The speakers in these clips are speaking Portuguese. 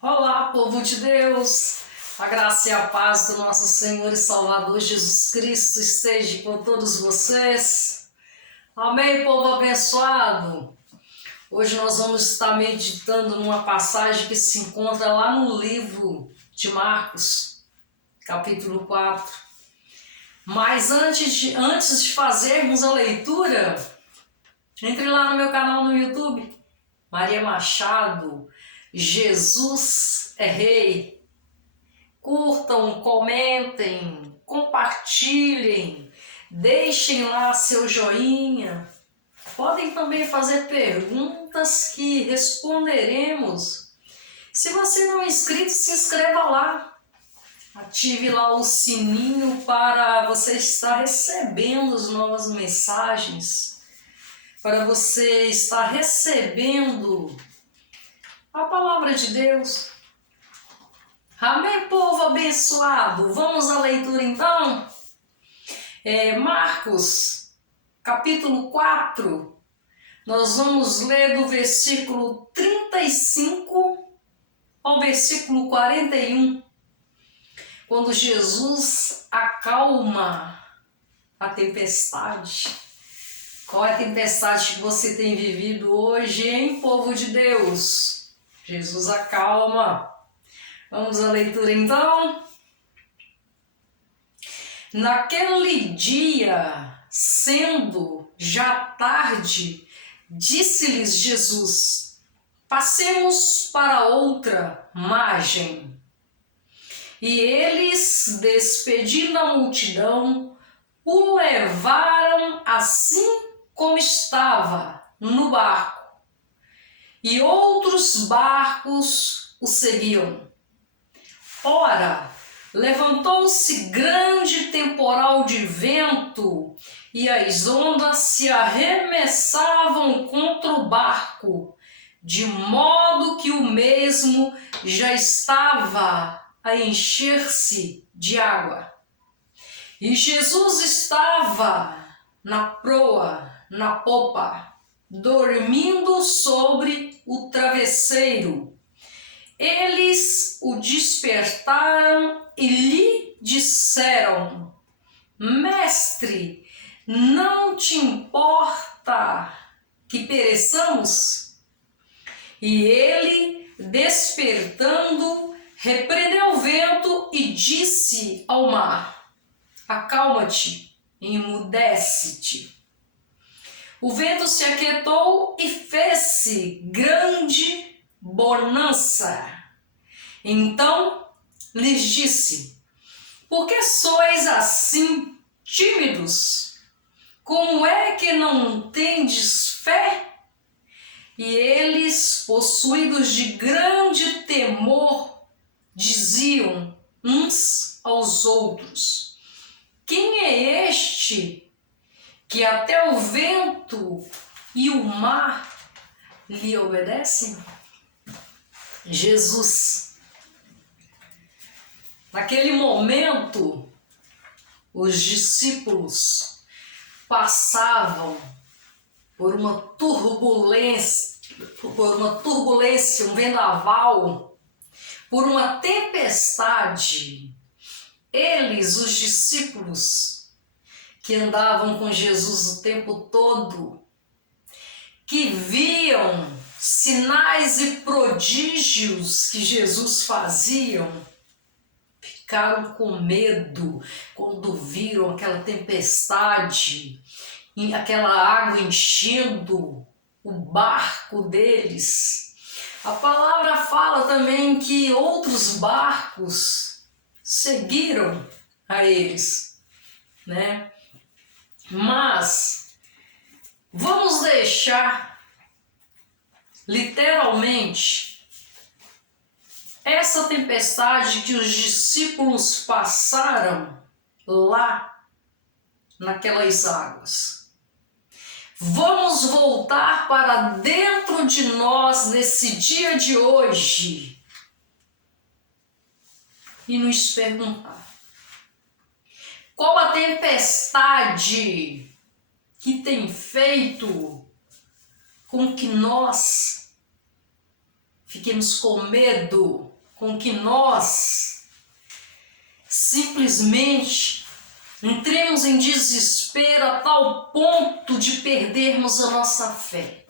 Olá, povo de Deus! A graça e a paz do nosso Senhor e Salvador Jesus Cristo esteja com todos vocês. Amém, povo abençoado! Hoje nós vamos estar meditando numa passagem que se encontra lá no livro de Marcos, capítulo 4. Mas antes de fazermos a leitura, entre lá no meu canal no YouTube, Maria Machado, Jesus é Rei. Curtam, comentem, compartilhem, deixem lá seu joinha. Podem também fazer perguntas que responderemos. Se você não é inscrito, se inscreva lá. Ative lá o sininho para você estar recebendo as novas mensagens, para você estar recebendo a palavra de Deus. Amém, povo abençoado? Vamos à leitura então? Marcos, capítulo 4, nós vamos ler do versículo 35 ao versículo 41, quando Jesus acalma a tempestade. Qual é a tempestade que você tem vivido hoje, hein, povo de Deus? Jesus acalma. Vamos à leitura então? Naquele dia, sendo já tarde, disse-lhes Jesus: passemos para outra margem. E eles, despedindo a multidão, o levaram assim como estava no barco, e outros barcos o seguiam. Ora, levantou-se grande temporal de vento, e as ondas se arremessavam contra o barco, de modo que o mesmo já estava a encher-se de água. E Jesus estava na proa, na popa, dormindo sobre o travesseiro. Eles o despertaram e lhe disseram: Mestre, não te importa que pereçamos? E ele, despertando, repreendeu o vento e disse ao mar: acalma-te, emudece-te. O vento se aquietou e fez-se grande bonança. Então lhes disse: por que sois assim tímidos? Como é que não tendes fé? E eles, possuídos de grande temor, diziam uns aos outros: quem é este que até o vento e o mar lhe obedecem? Jesus. Naquele momento, os discípulos passavam por uma turbulência, um vendaval, por uma tempestade. Eles, os discípulos, que andavam com Jesus o tempo todo, que viam sinais e prodígios que Jesus fazia, ficaram com medo quando viram aquela tempestade, aquela água enchendo o barco deles. A palavra fala também que outros barcos seguiram a eles, né? Mas vamos deixar literalmente essa tempestade que os discípulos passaram lá naquelas águas. Vamos voltar para dentro de nós nesse dia de hoje e nos perguntar: qual a tempestade que tem feito com que nós fiquemos com medo, com que nós simplesmente entremos em desespero a tal ponto de perdermos a nossa fé.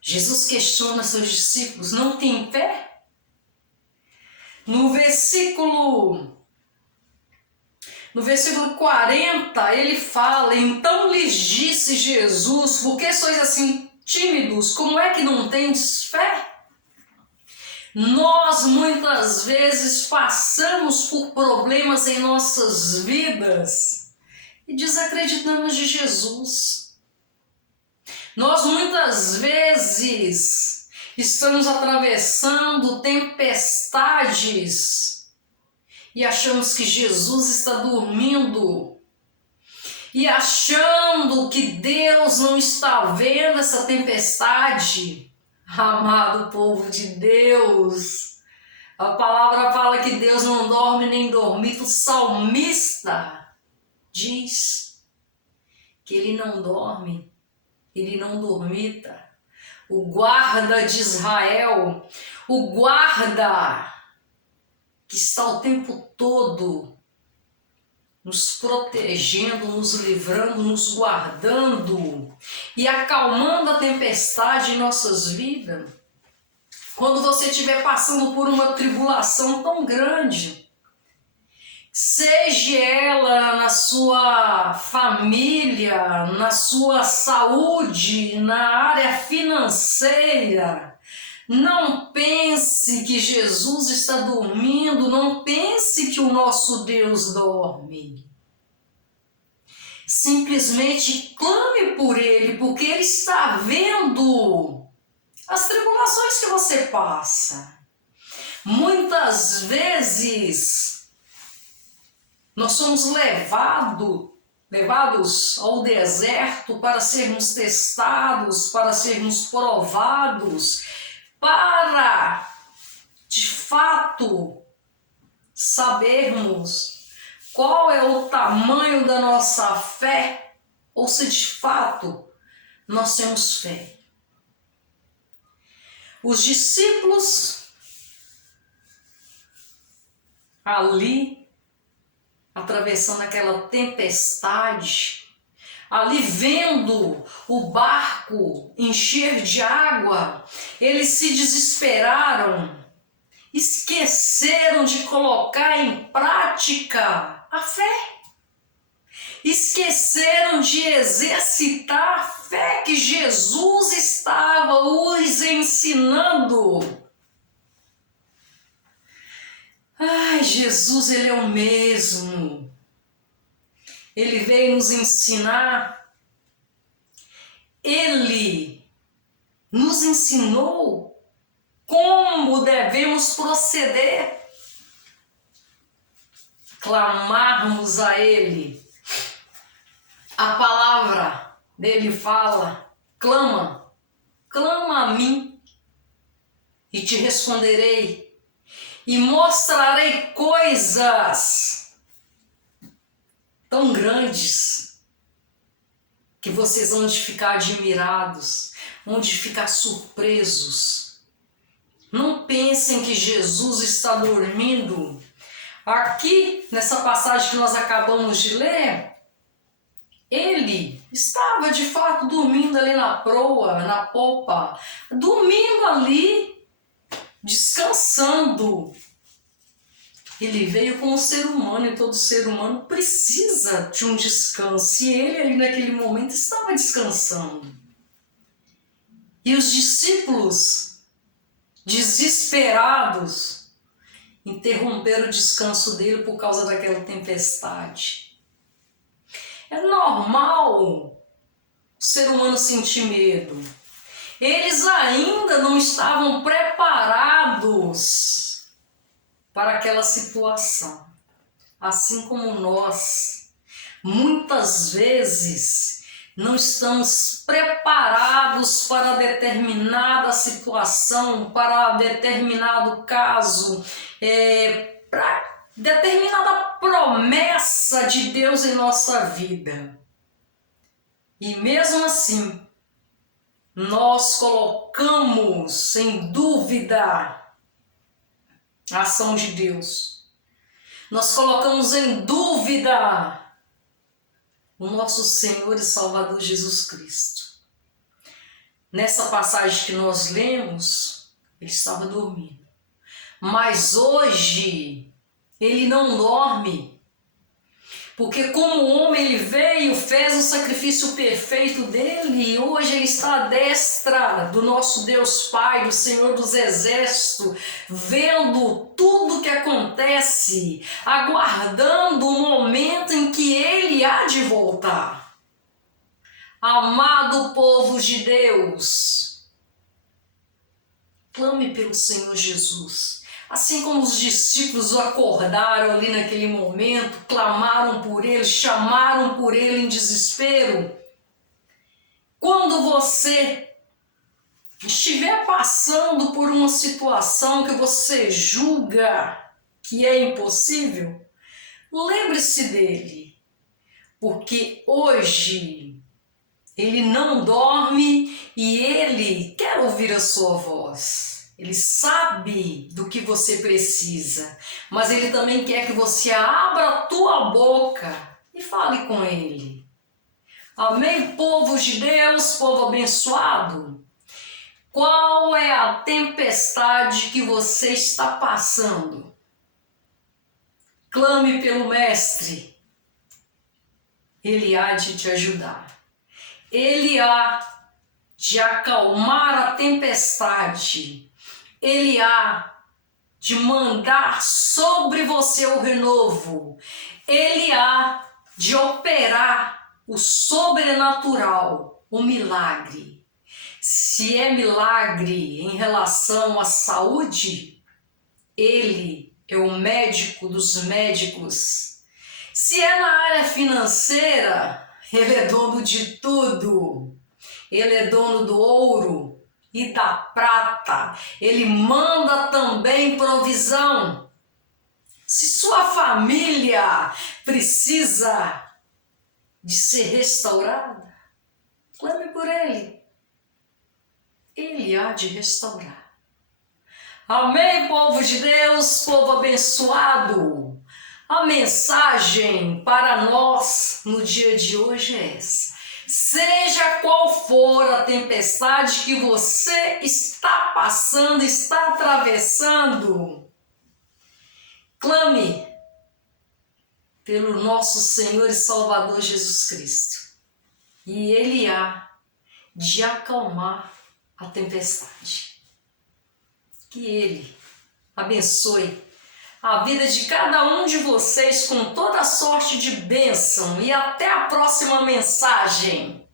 Jesus questiona seus discípulos: não tem fé? No versículo 40, ele fala: então lhes disse Jesus, por que sois assim tímidos? Como é que não tendes fé? Nós muitas vezes passamos por problemas em nossas vidas e desacreditamos de Jesus. Nós muitas vezes estamos atravessando tempestades e achamos que Jesus está dormindo e achando que Deus não está vendo essa tempestade. Amado povo de Deus, a palavra fala que Deus não dorme nem dormita. O salmista diz que ele não dorme, ele não dormita. O guarda de Israel, o guarda que está o tempo todo nos protegendo, nos livrando, nos guardando e acalmando a tempestade em nossas vidas. Quando você estiver passando por uma tribulação tão grande, seja ela na sua família, na sua saúde, na área financeira, não pense que Jesus está dormindo, não pense que o nosso Deus dorme. Simplesmente clame por Ele, porque Ele está vendo as tribulações que você passa. Muitas vezes nós somos levados ao deserto para sermos testados, para sermos provados, para, de fato, sabermos qual é o tamanho da nossa fé, ou se de fato nós temos fé. Os discípulos ali, atravessando aquela tempestade, ali vendo o barco encher de água, eles se desesperaram, esqueceram de colocar em prática a fé, esqueceram de exercitar a fé que Jesus estava os ensinando. Ai, Jesus, Ele é o mesmo. Ele veio nos ensinar, Ele nos ensinou como devemos proceder, clamarmos a Ele. A palavra dele fala: clama a mim e te responderei e mostrarei coisas tão grandes que vocês vão ficar admirados, vão ficar surpresos. Não pensem que Jesus está dormindo. Aqui, nessa passagem que nós acabamos de ler, ele estava de fato dormindo ali na proa, na popa, dormindo ali, descansando. Ele veio como ser humano e todo ser humano precisa de um descanso. E ele ali naquele momento estava descansando. E os discípulos, desesperados, interromperam o descanso dele por causa daquela tempestade. É normal o ser humano sentir medo. Eles ainda não estavam preparados para aquela situação. Assim como nós, muitas vezes, não estamos preparados para determinada situação, para determinado caso, para determinada promessa de Deus em nossa vida. E mesmo assim, nós colocamos em dúvida a ação de Deus. Nós colocamos em dúvida o nosso Senhor e Salvador Jesus Cristo. Nessa passagem que nós lemos, ele estava dormindo. Mas hoje, ele não dorme. Porque como homem ele veio, fez o sacrifício perfeito dele, e hoje ele está à destra do nosso Deus Pai, do Senhor dos Exércitos, vendo tudo o que acontece, aguardando o momento em que ele há de voltar. Amado povo de Deus, clame pelo Senhor Jesus. Assim como os discípulos o acordaram ali naquele momento, clamaram por ele, chamaram por ele em desespero. Quando você estiver passando por uma situação que você julga que é impossível, lembre-se dele, porque hoje ele não dorme e ele quer ouvir a sua voz. Ele sabe do que você precisa, mas ele também quer que você abra a tua boca e fale com ele. Amém, povo de Deus, povo abençoado? Qual é a tempestade que você está passando? Clame pelo Mestre. Ele há de te ajudar. Ele há de acalmar a tempestade. Ele há de mandar sobre você o renovo. Ele há de operar o sobrenatural, o milagre. Se é milagre em relação à saúde, ele é o médico dos médicos. Se é na área financeira, ele é dono de tudo. Ele é dono do ouro e da prata. Ele manda também provisão. Se sua família precisa de ser restaurada, clame por ele. Ele há de restaurar. Amém, povo de Deus, povo abençoado. A mensagem para nós no dia de hoje é essa. Seja qual for a tempestade que você está passando, está atravessando, clame pelo nosso Senhor e Salvador Jesus Cristo. E ele há de acalmar a tempestade. Que ele abençoe a vida de cada um de vocês com toda a sorte de bênção e até a próxima mensagem.